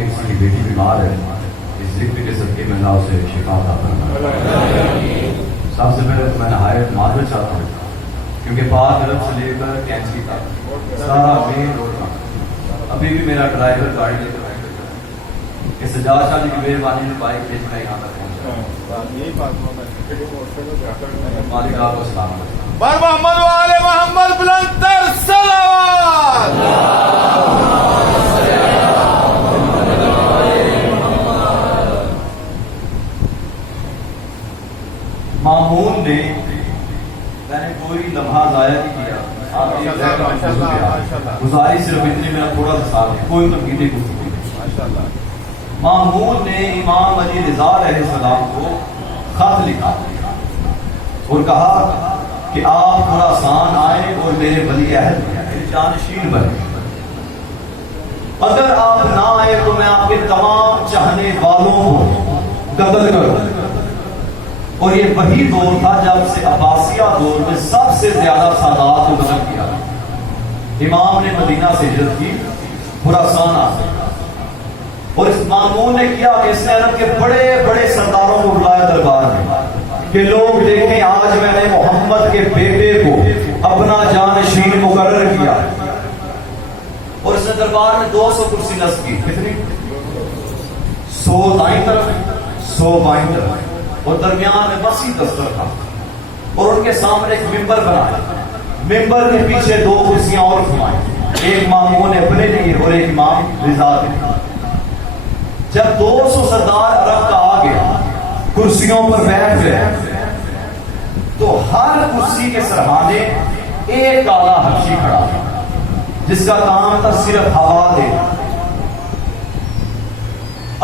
میری کسی کی بیٹی بیمار ہے، اس ذکر کے صدقے میں اللہ اسے شفا عطا فرمائے۔ سب سے پہلے میں نہایت معذرت چاہتا ہوں کیونکہ پاک عرب سے لے کر کینچی تک سارا مین روڈ کا ابھی بھی میرا ڈرائیور گاڑی لے کر کہ سجاد شاہ جی کی مہربانی میں بائک لے کر یہاں تک پہنچا۔ مالک آپ کو سلام بر محمد و آل محمد بلند تر صلوات۔ مامون نے میں نے کوئی لمحہ ضائع نہیں کیا، گزارش صرف اتنی میرا تھوڑا سا ساتھ ہے، کوئی تنقیدی گفتگو نہیں۔ مامون نے امام علی رضا علیہ السلام کو خط لکھا اور کہا کہ آپ خراسان آئے اور میرے ولی عہد جانشین بنے، اگر آپ نہ آئے تو میں آپ کے تمام چاہنے والوں کو قتل کروں۔ اور یہ وہی دور تھا جب سے عباسیہ دور میں سب سے زیادہ سادات کو قتل کیا۔ امام نے مدینہ سے ہجرت کی خراسان آ گئے، اور اس مامون نے کیا کہ اس نے عرب کے بڑے بڑے سرداروں کو بلایا دربار میں کہ لوگ دیکھیں آج میں نے محمد کے بیٹے کو اپنا جانشین مقرر کیا۔ اور اس نے دربار میں 200 کرسی نصب کی، کتنی؟ 100 دائیں طرف 100 بائیں طرف، اور درمیان میں وسیع دستر تھا، اور ان کے سامنے ایک ممبر بنایا، ممبر کے پیچھے 2 کرسیاں اور گھمائیں، ایک مامون اپنے لیے اور ایک امام رضا کے۔ جب 200 سردار عرب کا آ گیا، کرسیوں پر بیٹھ گئے، تو ہر کرسی کے سرحانے ایک کالا حبشی کھڑا تھا جس کا کام تھا صرف ہوا دینا۔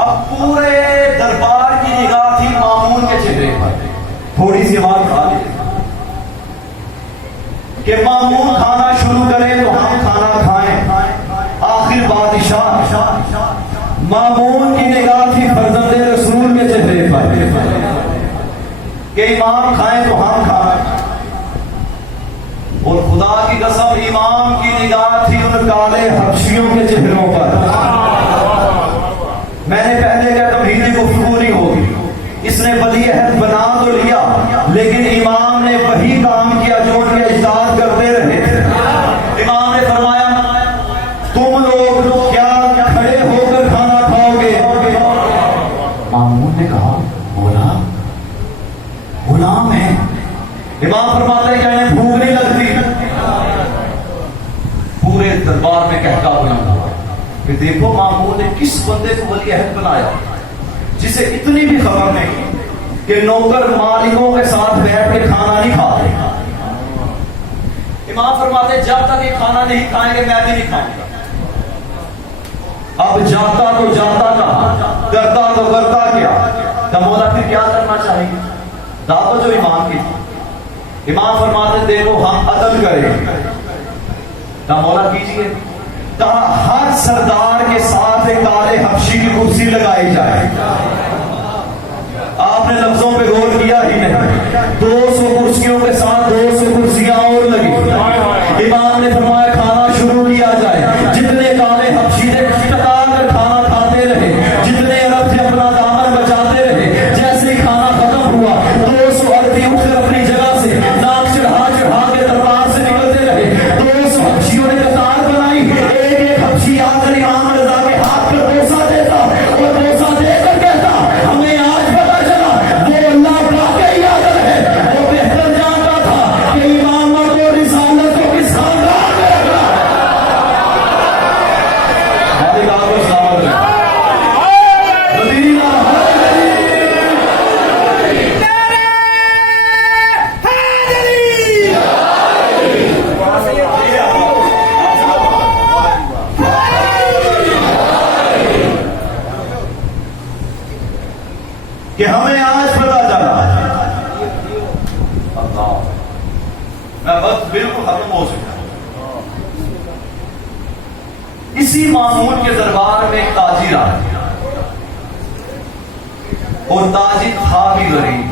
اب پورے دربار کی نگاہ تھی مامون کے چہرے پر، تھوڑی سی آواز اٹھا لی کہ مامون کھانا شروع کرے تو ہم کھانا کھائیں، آخر بادشاہ۔ مامون کی نگاہ تھی فرزند رسول کے چہرے پر کہ امام کھائیں تو ہم کھائیں، اور خدا کی قسم امام کی نگاہ تھی ان کالے حبشیوں کے چہروں پر۔ میں نے پہلے کہا تمہیدی گفتگو نہیں ہوگی، اس نے ولی عہد بنا تو لیا لیکن امام نے وہی کام کیا جو ان کے اجداد کرتے رہے۔ امام نے فرمایا تم لوگ کیا کھڑے ہو کر کھانا کھاؤ گے؟ مامون نے کہا غلام ہے۔ امام فرماتے ہیں کہ انہیں بھوک نہیں لگتی۔ پورے دربار میں کہتا بلند ہوا کہ دیکھو مامون نے کس بندے کو ولی عہد بنایا جسے اتنی بھی خبر نہیں کہ نوکر مالکوں کے ساتھ بیٹھ کے کھانا نہیں کھاتے۔ امام فرماتے جب تک یہ کھانا نہیں کھائیں گے میں بھی نہیں کھاؤں گا۔ اب جاتا تو جاتا کہاں، کرتا تو کرتا کیا، تو مولا پھر کیا کرنا چاہیے؟ دعوت جو امام کی تھی۔ امام فرماتے دیکھو ہم عدل کریں، تو مولا کیجئے، کہا ہر سردار کے ساتھ ایک کالے حبشی کی کرسی لگائی جائے۔ آپ نے لفظوں پہ غور کیا ہی نہیں، 200 کرسیوں کے ساتھ 200 کرسیاں اور لگی۔ امام نے فرمایا کھانا شروع کیا جائے، جتنے کالے حبشی تھے ٹکا کر کھانا کھاتے رہے، جتنے عرب تھے اپنا دامن بچاتے رہے۔ جیسے ہی کھانا ختم ہوا 200 عربی اٹھ کر اپنی جگہ سے ناک چڑھا چڑھا کے دربار سے نکلتے رہے۔ 200 حبشیوں نے قطار بنائی، ایک ایک حبشی آ کر امام رضا کے ہاتھ پر بوسہ دیتا اور بوسہ دے کر کہتا ہمیں آج پتا چلا وہ اللہ واقعی عادل ہے، وہ بہتر جانتا تھا کہ امامت اور رسالت کو کس خاندان میں رکھنا ہے۔ ہماری بات کو سلامت ہے۔ مدینہ کہ ہمیں آج پتا چلا اللہ میں بس بالکل ختم ہو سکتا۔ اسی مامون کے دربار میں ایک تاجر آیا، اور تاجر تھا بھی غریب،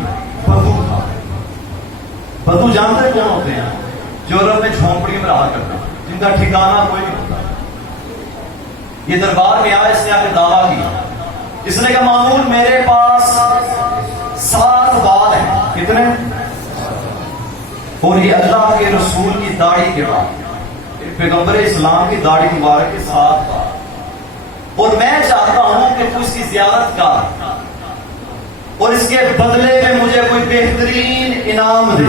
بدو تھا۔ بدو جانتے کون ہوتے ہیں؟ جو عرب میں جھونپڑی میں رہا کرتے ہیں، جن کا ٹھکانہ کوئی نہیں ہوتا۔ یہ دربار میں آیا، اس نے آ کے دعویٰ کیا اور یہ اللہ کے رسول کی داڑھی کے بعد پیغمبر اسلام کی داڑھی مبارک کے ساتھ بات، اور میں چاہتا ہوں کہ تو اس کی زیارت کر اور اس کے بدلے میں مجھے کوئی بہترین انعام دے۔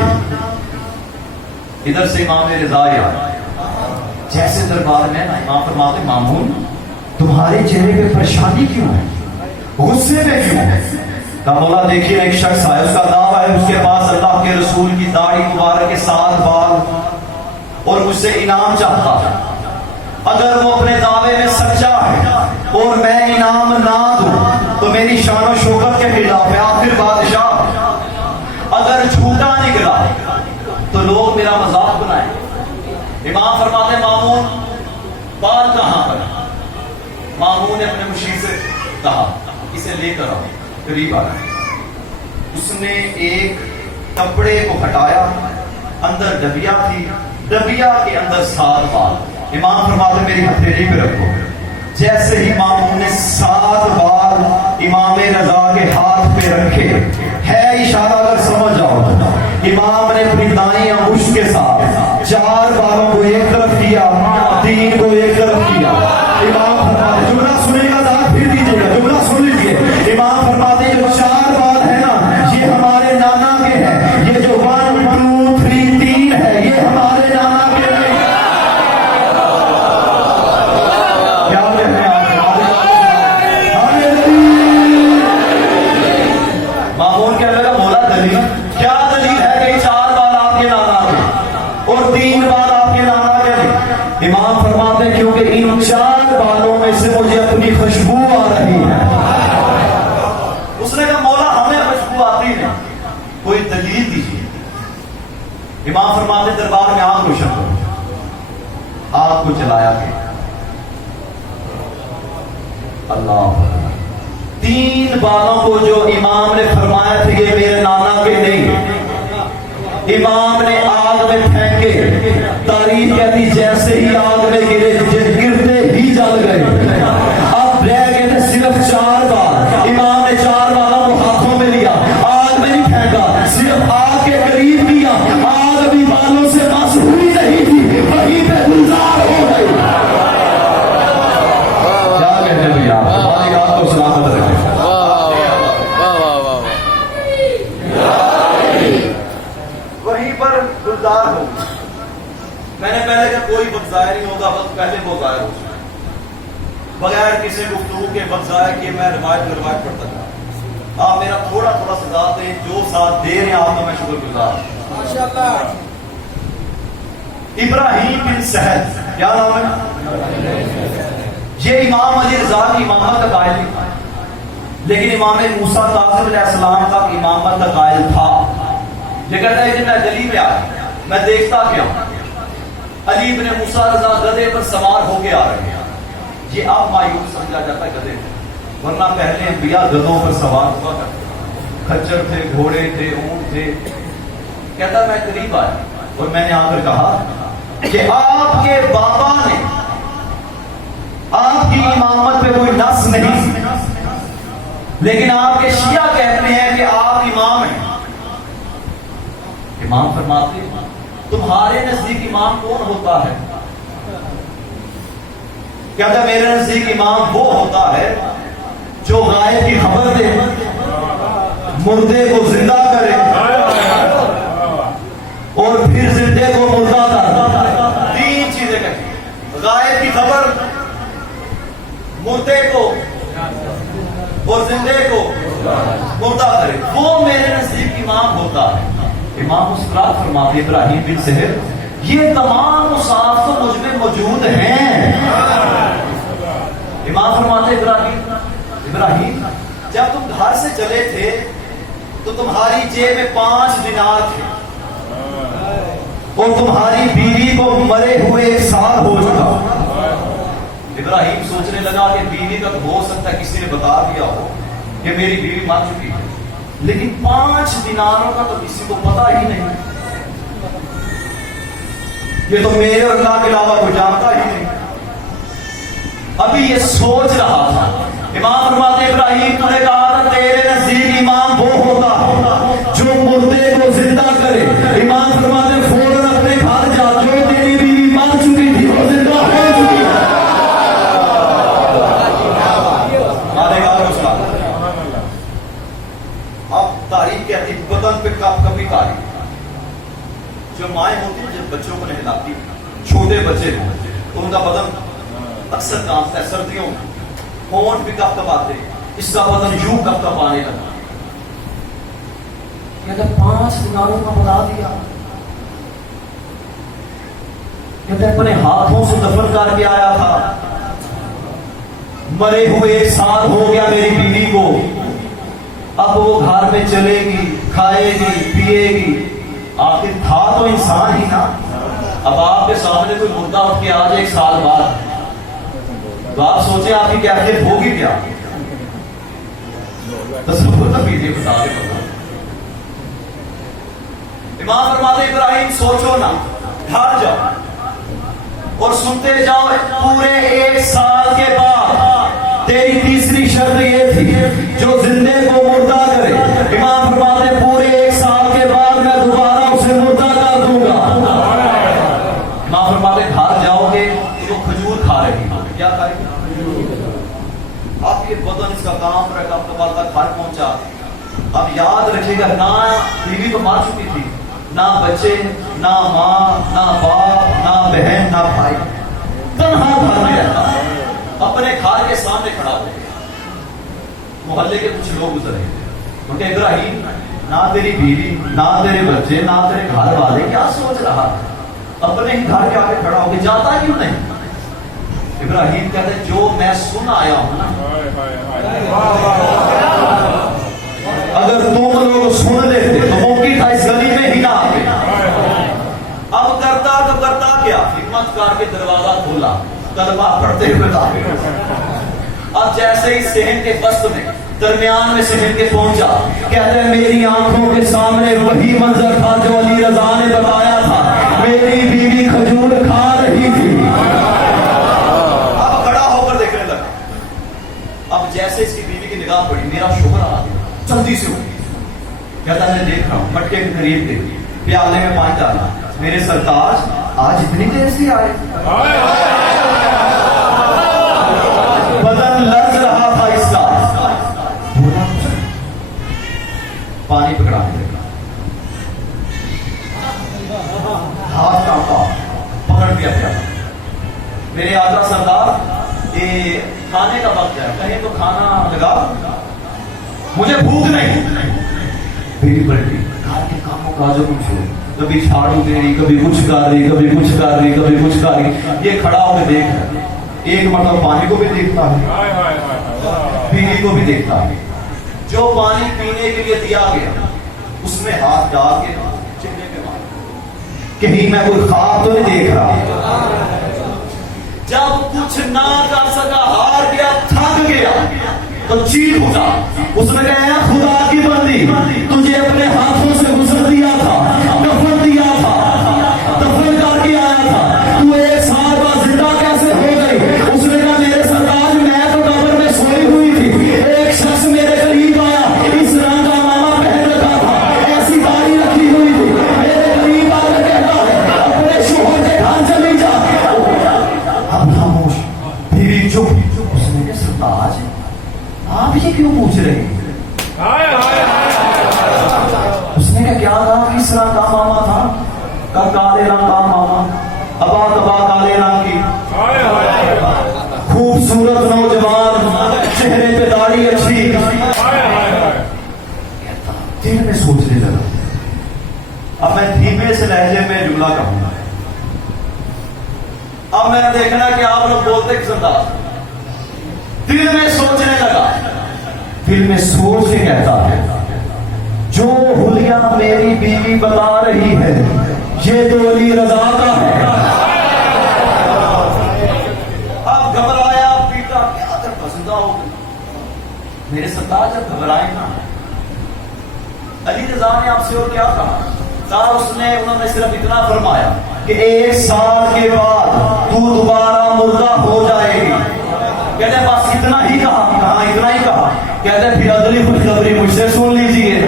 ادھر سے امام رضا آیا، جیسے دربار میں نا امام فرماتے مامون تمہارے چہرے پہ پریشانی کیوں ہے، غصے میں کیوں ہے؟ کہا مولا دیکھیے ایک شخص آیا، اس کا دعویٰ ہے اس کے پاس اللہ کے رسول کی داڑھی مبارک کے ساتھ بال اور مجھ سے انعام چاہتا ہے، اگر وہ اپنے دعوے میں سچا ہے اور میں انعام نہ دوں تو میری شان و شوکت کے خلاف ہے، آخر بادشاہ اگر جھوٹا نکلا تو لوگ میرا مذاق بنائیں۔ امام فرماتے مامون بال کہاں پر؟ مامون نے اپنے مشیر سے کہا اسے لے کر آؤ، قریب آ گئے، اس نے ایک کپڑے کو ہٹایا، اندر ڈبیا تھی، ڈبیا کے اندر 7 بال۔ امام فرماتے میری ہتھیلی پہ رکھو، جیسے ہی مامون نے 7 بال امام رضا کے ہاتھ پہ رکھے، ہے اشارہ اگر سمجھ جاؤ، امام نے اپنی دائیں انگشت کے ساتھ 4 بالوں کو ایک طرف کیا، 3 کو ایک طرف کیا۔ امام فرماتے جملہ سنے گا ذرا پھر دیجیے گا، جملہ سن لیجیے۔ امام فرماتے جو 4 بال ہے نا یہ ہمارے نانا کے ہیں، یہ جو 1 2 3 3 ہے یہ ہمارے نانا کے ہیں۔ کیا کہتے ہیں آپ؟ مامون کہنے لگا مولا دلیل کیا دلیل ہے کہ 4 بال آپ کے نانا کے اور 3 بال آپ کے نانا کے ہیں؟ امام فرماتے ہیں کیونکہ ان 4 بالوں میں سے مجھے اپنی خوشبو آ رہی ہے۔ اس نے کہا مولا ہمیں خوشبو آتی نہیں، کوئی دلیل دیجیے۔ امام فرماتے دربار میں آگ روشن کرو، آگ کو جلایا گیا، اللہ 3 بالوں کو جو امام نے فرمایا تھا یہ میرے نانا کے نہیں، امام نے آگ میں پھینکے، تاریخ کہتی جیسے ہی آگ میں گرے گرتے ہی جل گئے۔ اب رہ گئے تھے صرف 4 بال، امام نے 4 بالوں کو ہاتھوں میں لیا، آگ میں نہیں پھینکا، صرف آگ کے قریب کیا، آگ ابھی بالوں سے بس ہوئی نہیں تھی، وہیں پہ گلزار ہو گئی۔ کیا کہتے ہیں بھیا ہماری رات کو سلامت رکھے۔ وہیں پر گلزار ہو، میں نے پہلے کہا کوئی وقت ضائع نہیں ہوگا، وقت پہلے وہ ضائع ہو چکا، بغیر کسی گفتگو کے وقت ضائع کیے میں روایت پڑھتا تھا۔ آپ میرا تھوڑا سا ساتھ دیں، جو ساتھ دے رہے ہیں آپ کو میں شکر گزار۔ ابراہیم بن سہل کیا نام ہے؟ یہ امام علی رضا کی امامت کا قائل نہیں تھا، لیکن امام موسیٰ کاظم علیہ السلام کا امامت کا قائل تھا۔ یہ کہتا ہے کہ میں گلی میں آیا، میں دیکھتا کیا علی بن موسیٰ رضا گدھے پر سوار ہو کے آ رہے ہیں، یہ اب مایوس سمجھا جاتا ہے گدھے کو، ورنہ پہلے انبیاء گدھوں پر سوار ہوا کرتے، کھچر تھے، گھوڑے تھے، اونٹ تھے۔ کہتا میں قریب آیا اور میں نے آ کر کہا کہ آپ کے بابا نے آپ کی امامت پہ کوئی نص نہیں، لیکن آپ کے شیعہ کہتے ہیں کہ آپ امام ہیں۔ امام فرماتے تمہارے نزدیک امام کون ہوتا ہے؟ کہتا میرے نزدیک امام وہ ہوتا ہے جو غائب کی خبر دے، مردے کو زندہ کرے اور پھر زندے کو مردہ کر۔ 3 چیزیں کہیں، غائب کی خبر، مردے کو اور زندے کو مردہ کرے، وہ میرے نزدیک امام ہوتا ہے۔ امام مسکرات فرماتے ابراہیم بن سہل یہ تمام اوصاف تو مجھ میں موجود ہیں۔ امام فرماتے ابراہیم جب تم گھر سے چلے تھے تو تمہاری جیب میں 5 دینار تھے اور تمہاری بیوی کو مرے ہوئے 1 سال ہو چکا۔ ابراہیم سوچنے لگا کہ بیوی کا تو ہو سکتا ہے کسی نے بتا دیا ہو کہ میری بیوی مر چکی ہے، لیکن 5 دیناروں کا تو کسی کو پتا ہی نہیں، یہ تو میرے اور اللہ کے علاوہ کوئی جانتا ہی نہیں۔ ابھی یہ سوچ رہا تھا، امام فرماتے ابراہیم تو نے کہا تھا تیرے نزدیک امام وہ ہوتا جو مردے کو زندہ کرے، امام فرماتے مائیں ہوتی ہیں جن بچوں کو نہلاتی ہیں، چھوٹے بچے ہوں تو ان کا بدن اکثر کانپتا ہے، سردیوں میں ہونٹ بھی کپ کپ آتے ہیں، اس کا بدن یوں کپ کپ آنے لگا. کہتے 5 دیناروں کا بتا دیا، کہتے اپنے ہاتھوں سے دفن کر کے آیا تھا، مرے ہوئے 1 سال ہو گیا میری بیوی کو، اب وہ گھر میں چلے گی، کھائے گی، پیے گی، آخر تھا تو انسان ہی نا. اب آپ کے سامنے کوئی مردہ اٹھ کے آ جائے 1 سال بعد تو آپ سوچیں آپ کی کیفیت ہوگی کیا؟ تصور تو کیجیے بتا کے بتا. امام فرماتے ابراہیم سوچو نا، ڈھال جاؤ اور سنتے جاؤ. پورے 1 سال کے بعد تیری تیسری شرط یہ تھی جو زندے کو مردہ کرے. امام فرماتے پورے 1 سال کے بعد میں دوبارہ اسے مردہ کر دوں گا. امام فرماتے گھر جاؤ گے تو وہ کھجور کھا رہی ہے. کیا کھائے گی؟ آپ یہ بدن اس کا کام رہے گا، اب تک گھر پہنچا. اب یاد رکھے گا نہ بیوی تو مار چکی تھی، نہ بچے، نہ ماں، نہ باپ، نہ بہن، نہ بھائی، تنہا گھر میں رہتا، اپنے گھر کے سامنے کھڑا ہو گیا. محلے کے کچھ لوگ گزر رہے تھے، ان کے ابراہیم نہ تیری بیوی، نہ تیرے بچے، نہ تیرے گھر والے، کیا سوچ رہا ہے؟ اپنے ہی گھر کے آگے کھڑا ہو کے جاتا کیوں نہیں؟ ابراہیم کہتے جو میں سن آیا ہوں نا، اگر تم لوگ سن لیتے تو ممکن تھا اس گلی میں ہی نہ آتے. اب کرتا تو کرتا کیا؟ ہمت کر کے دروازہ کھولا، کلمہ پڑھتے ہوئے داخل. اب جیسے ہی صحن کے بست میں درمیان میں صحن کے پہنچا، کہتے ہیں میری آنکھوں کے سامنے وہی منظر تھا جو علی رضا نے بتایا تھا. میری بیوی کھجور کھا رہی تھی. اب کھڑا ہو کر دیکھنے لگا. اب جیسے اس کی بیوی کی نگاہ پڑی، میرا شوہر آ گیا، جلدی سے اٹھی. کہتا میں دیکھ رہا ہوں، مٹکے کے قریب دیکھی، پیالے میں پانی ڈالا. میرے سرتاج آج اتنی دیر سے آئے. بدن لرز رہا تھا اس کا. پانی پکڑانے لگا، ہاتھ کانپا، پکڑ دیا گیا. میرے آقا سردار یہ کھانے کا وقت ہے، کہیں تو کھانا لگا، مجھے بھوک نہیں. بیوی پلٹی، گھر کے کاموں کاجوں کو چھوڑ، کبھی جھاڑو دے رہی، کبھی کچھ کر رہی، کبھی کچھ کر رہی، کبھی کچھ کر رہی. یہ کھڑا ہو کے دیکھ رہا، ایک مرتبہ پانی کو بھی دیکھتا ہے، بیوی کو بھی دیکھتا ہے. جو پانی پینے کے لیے دیا گیا اس میں ہاتھ ڈال کے چہرے پہ مارا، کہیں میں کوئی خواب تو نہیں دیکھ رہا. جب کچھ نہ کر سکا، ہار گیا، تھک گیا تو چیخ اٹھا. اس نے کہا خدا کی بندی، تجھے اپنے ہاتھوں سے گزر دیا تھا، دفن دیا تھا، دفن کر کے آیا تھا، تو 1 سال بعد زندہ کیسے ہو گئی؟ اس نے کہا میرے سرتاج میں تو قبر میں سوئی ہوئی تھی، ایک شخص میرے قریب آیا، اس رنگ کا ماما پہن رکھا تھا، ایسی داڑھی رکھی ہوئی تھی، میرے قریب آ کر کہتا ہے اپنے شوہر کے گھر چلی جا. اب خاموش، بیوی چپ. اس نے کہا سرتاج آپ یہ کیوں پوچھ رہے ہیں؟ اس نے کیا کہا؟ کس رنگ کا ماما تھا؟ کالے رنگ کا ماما، ابا تبا کالے رنگ کی، خوبصورت نوجوان، چہرے پہ داڑھی اچھی. دل میں سوچنے لگا. اب میں دھیمے سے لہجے میں جملہ کہوں گا. اب میں نے دیکھنا کہ آپ لوگ بولتے کس انداز. دل میں سوچنے لگا، دل میں سوچ کے کہتا ہے جو حلیہ میری بیوی بتا رہی ہے یہ تو علی رضا کا ہے. اب گھبرایا، پیٹا، کیا کر پسندہ ہو گئی. میرے سرتاج جب گھبرائے نا، علی رضا نے آپ سے اور کیا کہا؟ انہوں نے صرف اتنا فرمایا کہ 1 سال کے بعد تو دوبارہ مردہ ہو جائے گی. کہتے ہیں بس اتنا ہی کہا. کہاں اتنا ہی کہا؟ کہتے ہیں پھر اگلی خوشخبری مجھ سے سن لیجیے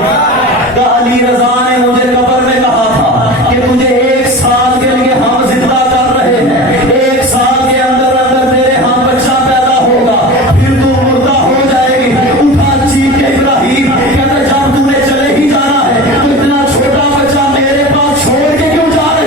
کہ علی رضا نے مجھے قبر میں کہا تھا کہ تجھے 1 سال کے لیے ہم زندہ کر رہے ہیں، 1 سال کے اندر اندر تیرے ہاں بچہ پیدا ہوگا، پھر تو مردہ ہو جائے گی. اٹھا چیخ کے ابراہیم، کہتے جب تم نے چلے ہی جانا ہے تو اتنا چھوٹا بچہ میرے پاس چھوڑ کے کیوں جا رہے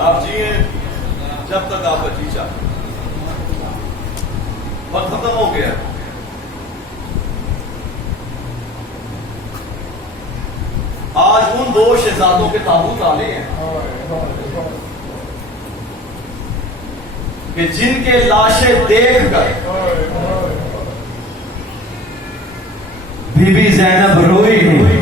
آپ جیے جب تک آپ کا جی چاہے. وقت ختم ہو گیا. آج ان دو شہزادوں کے تابوت آنے ہیں کہ جن کے لاشیں دیکھ کر بی بی زینب روئی ہے.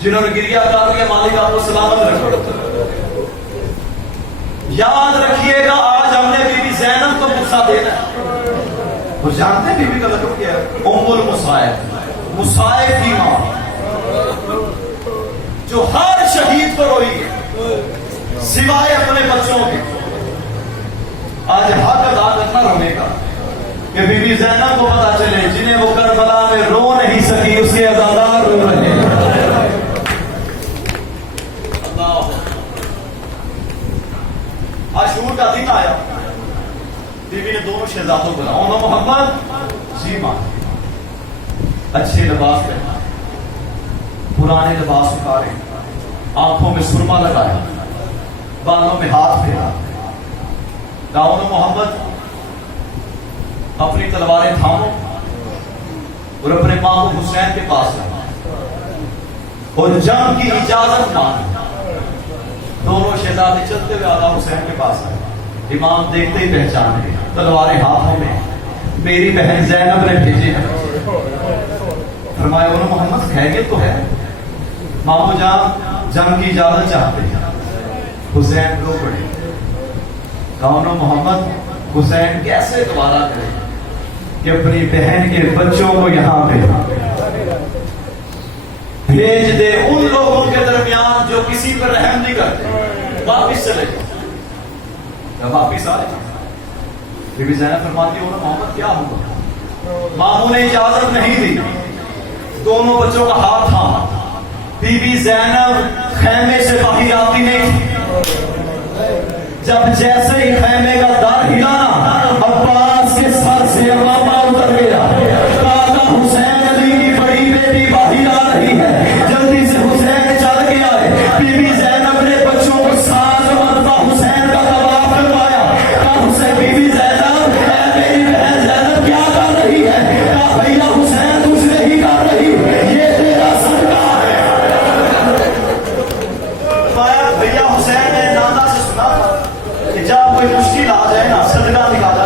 جنہوں نے گریا کر کے مالک آپ کو سلامت رکھو. یاد رکھیے گا آج ہم نے بی بی زینب کو غصہ دینا ہے. وہ جانتے ہیں بی بی کا لقب کیا ہے؟ ام المصائب، مصائب کی ماں، جو ہر شہید کو روئی ہے سوائے اپنے بچوں کے. آج حق ادا کرنا رونے کا کہ بی بی زینب کو پتا چلے جنہیں وہ کربلا میں رو نہیں سکی اس کے عزادار رو رہے ہیں. عاشور کا دن آیا. بی بی نے دونوں شہزادوں کو کہا محمد جی ماں. اچھے لباس پہنا، پرانے لباس اتارے، آنکھوں میں سرما لگایا، بالوں میں ہاتھ پھیرا. داؤن محمد اپنی تلواریں تھامو اور اپنے ماموں حسین کے پاس رہا اور جنگ کی اجازت مانگی. دونوں شہزادے چلتے ہوئے آقا حسین کے پاس آئے. امام دیکھتے ہی پہچان گئے، تلواریں ہاتھوں میں. میری بہن زینب نے بھیجے ہیں. فرمایا انہوں محمد خیریت تو ہے؟ مامو جان جنگ کی اجازت چاہتے ہیں. حسین رو پڑے. کہا محمد حسین کیسے دوبارہ کرے کہ اپنی بہن کے بچوں کو یہاں پہ بھیج دے ان لوگوں کے درمیان جو کسی پر رحم نہیں کرتے. واپس چلے جب واپس آئے بی بی زینب فرماتی ہے محمد کیا ہوا؟ ماموں نے اجازت نہیں دی. دونوں بچوں کا ہاتھ تھاما. بی بی زینب خیمے سے باہر آتی نہیں تھی. جب جیسے ہی خیمے کا در ہلانا عباس کے سر سے امامہ اتر گیا. دادا حسین علی کی بڑی بیٹی باہر آ رہی ہے. جلدی سے حسین چل کے آئے. بی بی زینب نے بچوں کو ساتھ مرتبہ حسین کا طواف کروایا. کہا حسین بی بی زینب اے میری بہن زینب کیا کر رہی ہے؟ کہا بھیا حسین تجھ نہیں کر رہی، یہ تیرا صدقہ ہے. بھیا حسین نے نانا سے سنا کہ جب کوئی مشکل آ جائے نا صدقہ نکالا.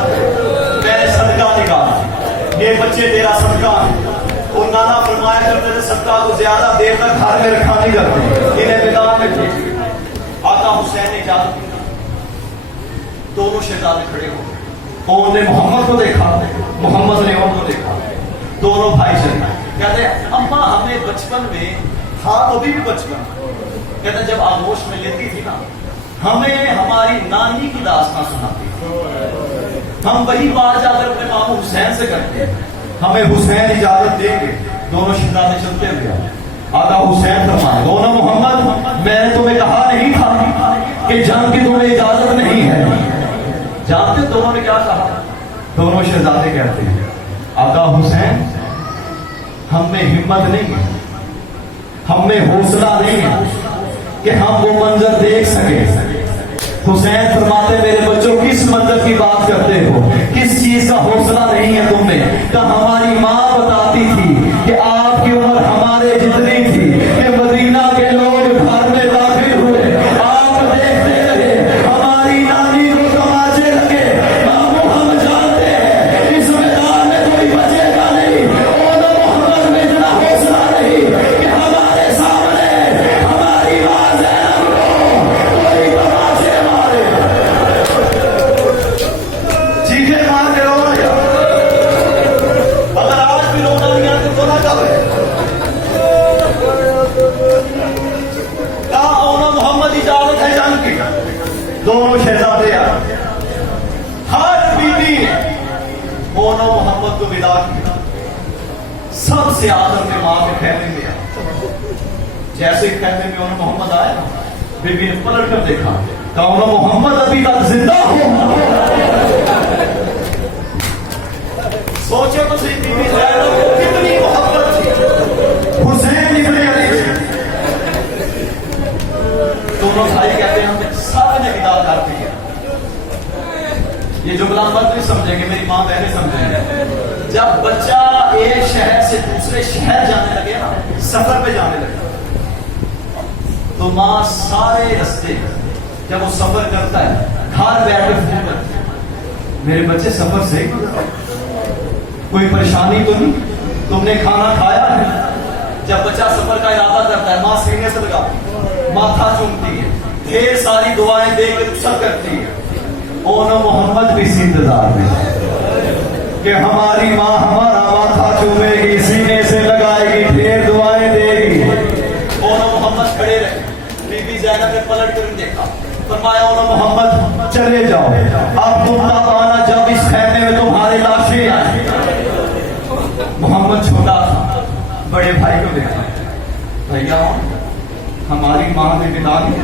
میں نے صدقہ نکالا، یہ بچے تیرا صدقہ ہے. اور نانا فرمایا کرتے تھے صدقہ کو زیادہ دیر تک گھر میں رکھا نہیں کرتے، انہیں میدان میں بھیج. آقا حسین نے اجازت دی. دونوں شہزادے کھڑے ہو گئے. انہوں نے محمد کو دیکھا، محمد نے ان کو دیکھا. دونوں بھائی چلے. کہتے ہیں اماں ہمیں بچپن میں، ہاں تو بھی بچپن، کہتے ہیں جب آغوش میں لیتی تھی نا ہمیں ہماری نانی کی داستان سناتی. ہم وہی بات جا کر اپنے ماموں حسین سے کرتے ہیں. ہمیں حسین اجازت دیں گے. دونوں شہزادے چلتے ہوئے آقا حسین فرمائے دونوں محمد میں نے تمہیں کہا نہیں تھا کہ جنگ کی تمہیں اجازت نہیں ہے؟ جانتے دونوں نے کیا کہا؟ دونوں شہزادے کہتے ہیں آقا حسین ہم میں ہمت نہیں ہے، ہم میں حوصلہ نہیں ہے کہ ہم وہ منظر دیکھ سکیں. حسین فرماتے میرے بچوں کس منظر کی بات کرتے ہو؟ کس چیز کا حوصلہ نہیں ہے تم میں؟ کہ ہماری ماں بتاتی تھی کہ آپ کی عمر ہمارے جتنی تھی کہ مدینہ کے لوگ گھر میں داخل ہوئے، آپ دیکھتے رہے، ہماری نانی کو تماچے لگے. ماموں ہم جانتے ہیں اس میدان میں کوئی بچے گا نہیں. محمد میں اتنا حوصلہ نہیں کہ ہمارے سامنے ہماری ماں زینب کو کوئی تماچے مارے. چیخے مار کے رو رہے. اگر آج بھی رونا نہیں آتے تو نہ کرے. کہا محمد اجازت ہے جنگ کی. دونوں شہزادے آئے. ہر بیوی نے محمد کو ودا کیا. سب سے آدر میں ماں کے خیمے میں آیا. جیسے خیمے میں محمد آئے نا بی بی نے پلٹ کر دیکھا. کہا محمد ابھی تک زندہ ہو. یہ جملہ مت نہیں سمجھیں گے، میری ماں پہلے سمجھیں گے. جب بچہ ایک شہر سے دوسرے شہر جانے لگے نا، سفر پہ جانے لگے، تو ماں سارے رستے جب وہ سفر کرتا ہے گھر بیٹھ کے فون کرتی ہے، میرے بچے سفر صحیح گزرا، کوئی پریشانی تو نہیں، تم نے کھانا کھایا ہے. جب بچہ سفر کا ارادہ کرتا ہے ماں سینے سے لگاتی، ماتھا چومتی ہے، ڈھیر ساری دعائیں دے کے رخصت کرتی ہے. اونو محمد بھی اسی انتظار میں کہ ہماری ماں ہمارا ماتھا چومے گی، سینے سے لگائے گی، ڈھیر دعائیں دے گی. اونو محمد کھڑے رہے، بی بی زینب نے پلٹ کر دیکھا، فرمایا اونو محمد چلے جاؤ، اب تم نہ آنا جب اس خیمے میں تمہارے لاشیں آئیں. محمد چھوٹا تھا، بڑے بھائی کو دیکھا، بھیا ہماری ماں نے بنا دی،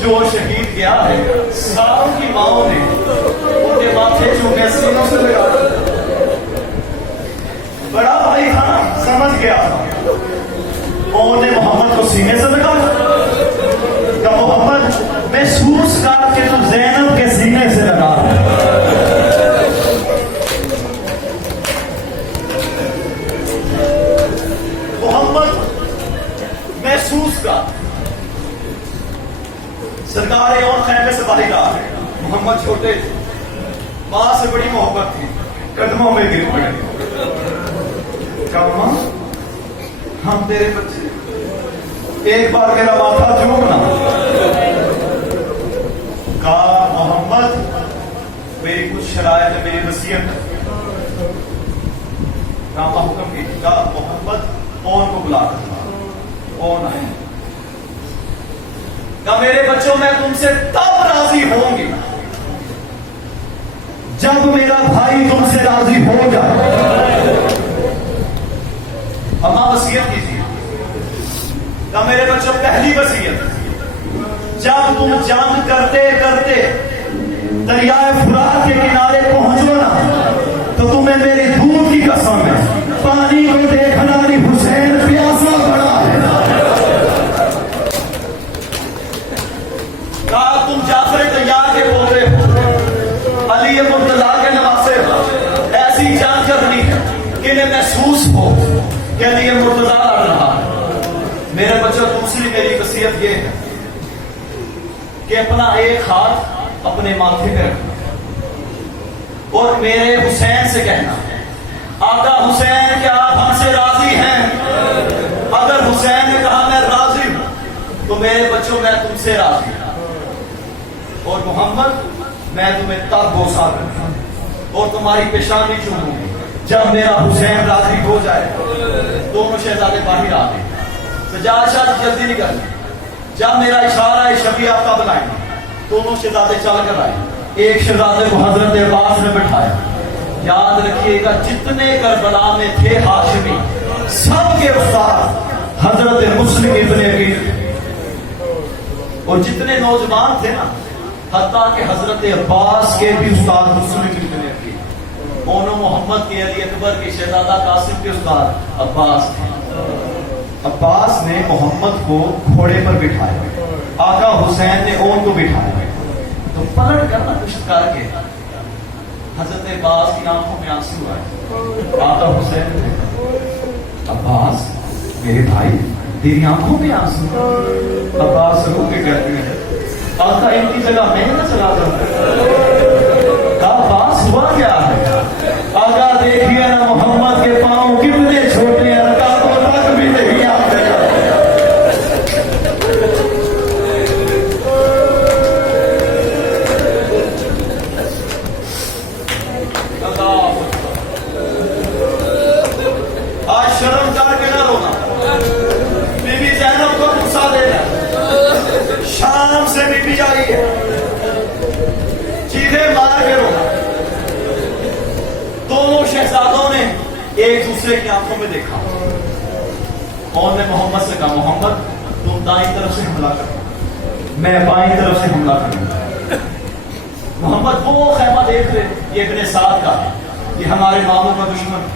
جو شہید گیا ہے ساروں کی ماؤں نے ان کے ماتھے چومے سینوں سے لگا. بڑا بھائی تھا نا، سمجھ گیا تھا، انہوں نے محمد کو سینے سے لگا کہ محمد محسوس کر کے تو زینب کے سینے سے لگا. محمد محسوس کا سرکار اور خیمے سے باہر آ گئے. محمد چھوٹے تھے، ماں سے بڑی محبت تھی، قدموں میں گر پڑے. کہا ماں ہم تیرے بچے، ایک بار میرا ماتھا چومنا. کہا محمد میری کچھ شرائط ہے، میری وصیت ہے. کہا حکم کی. کہا محمد کون کو بلا کر کون ہے. کہ میرے بچوں میں تم سے تب راضی ہوں گی جب میرا بھائی تم سے راضی ہو جائے. اماں وصیت کیجیے. کہ میرے بچوں پہلی وصیت، جب تم جنگ کرتے کرتے دریائے فرات کے کنارے پہنچو نا تو تمہیں میری دودھ کی قسم ہے، پانی کو دیکھنا نہیں، حسین پیاسا پڑا ہے. کہا تم جعفر طیار کے پوتے ہو، علی مرتضیٰ کے نواسے ہو، ایسی جنگ کرنی ہے کہ انہیں محسوس ہو کہ علی مرتضیٰ لڑ رہا ہے. میرے بچوں دوسری میری وصیت یہ ہے کہ اپنا ایک ہاتھ اپنے ماتھے پہ رکھنا اور میرے حسین سے کہنا، آقا حسین کیا آپ ہم سے راضی ہیں؟ اگر حسین نے کہا میں راضی ہوں تو میرے بچوں میں تم سے راضی ہوں، اور محمد میں تمہیں تب بوسا کروں اور تمہاری پیشانی چوموں گی جب میرا حسین راضی ہو جائے. دونوں شہزادے باہر آ گئے. سجاد شاہ جلدی نہیں کرنی، جب میرا اشارہ ہے شبی آپ کا بلائیں. دونوں شہزادے چل کر آئے. ایک شہزادے کو حضرت عباس نے بٹھایا. یاد رکھیے گا جتنے کربلا میں تھے ہاشمی سب کے استاد حضرت مسلم ابن عقیل، اور جتنے نوجوان تھے نا حتیٰ کہ حضرت عباس کے بھی استاد مسلم ابن عقیل. اونو محمد کے علی اکبر کے شہزادہ قاسم کے استاد عباس تھے. عباس نے محمد کو گھوڑے پر بٹھایا، آقا حسین نے اون کو بٹھایا. تو پلٹ کرنا کچھ کر کے حضرت عباس کی آنکھوں میں آنسو آئے. آقا حسین نے عباس میرے بھائی تیری آنکھوں میں آنسو. عباس رو کے کہتے ہیں آقا ان کی جگہ میں نہ چلا جاتا. عباس ہوا کیا ہے؟ آقا دیکھیے نا محمد کے پاؤں کتنے چھوٹے ہیں، رکعتوں تک بھی نہیں آتے. آج شرم کر کے نہ رونا. بی بی زینب کو غصہ دینا. شام سے بی بی آئی ہے، چیخے مار کے رونا. دونوں شہزادوں نے ایک دوسرے کی آنکھوں میں دیکھا. اور نے محمد سے کہا محمد تم دائیں طرف سے حملہ کرو، میں بائیں طرف سے حملہ کروں. محمد وہ خیمہ دیکھ رہے، یہ ابن سعد کا ہے، یہ ہمارے ماموں کا دشمن،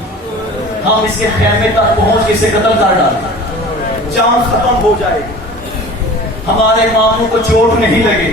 ہم اس کے خیمے تک پہنچ کے اسے قتل کر ڈالیں، جان ختم ہو جائے گی، ہمارے ماموں کو چوٹ نہیں لگے.